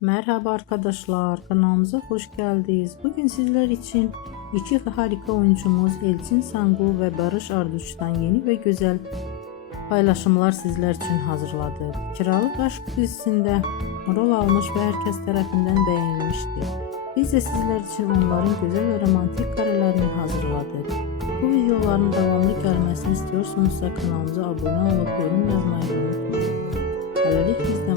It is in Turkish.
Merhaba arkadaşlar, kanalımıza hoş geldiniz. Bugün sizler için iki harika oyuncumuz Elçin Sangu ve Barış Arduç'tan yeni ve güzel paylaşımlar sizler için hazırladık. Kiralık Aşk dizisinde rol almış ve herkes tarafından beğenilmişti. Biz de sizler için onların güzel ve romantik karelerini hazırladık. Bu videoların devamlı gelmesini istiyorsanız kanalımıza abone olup yorum yazmayı unutmayın. Böylelikle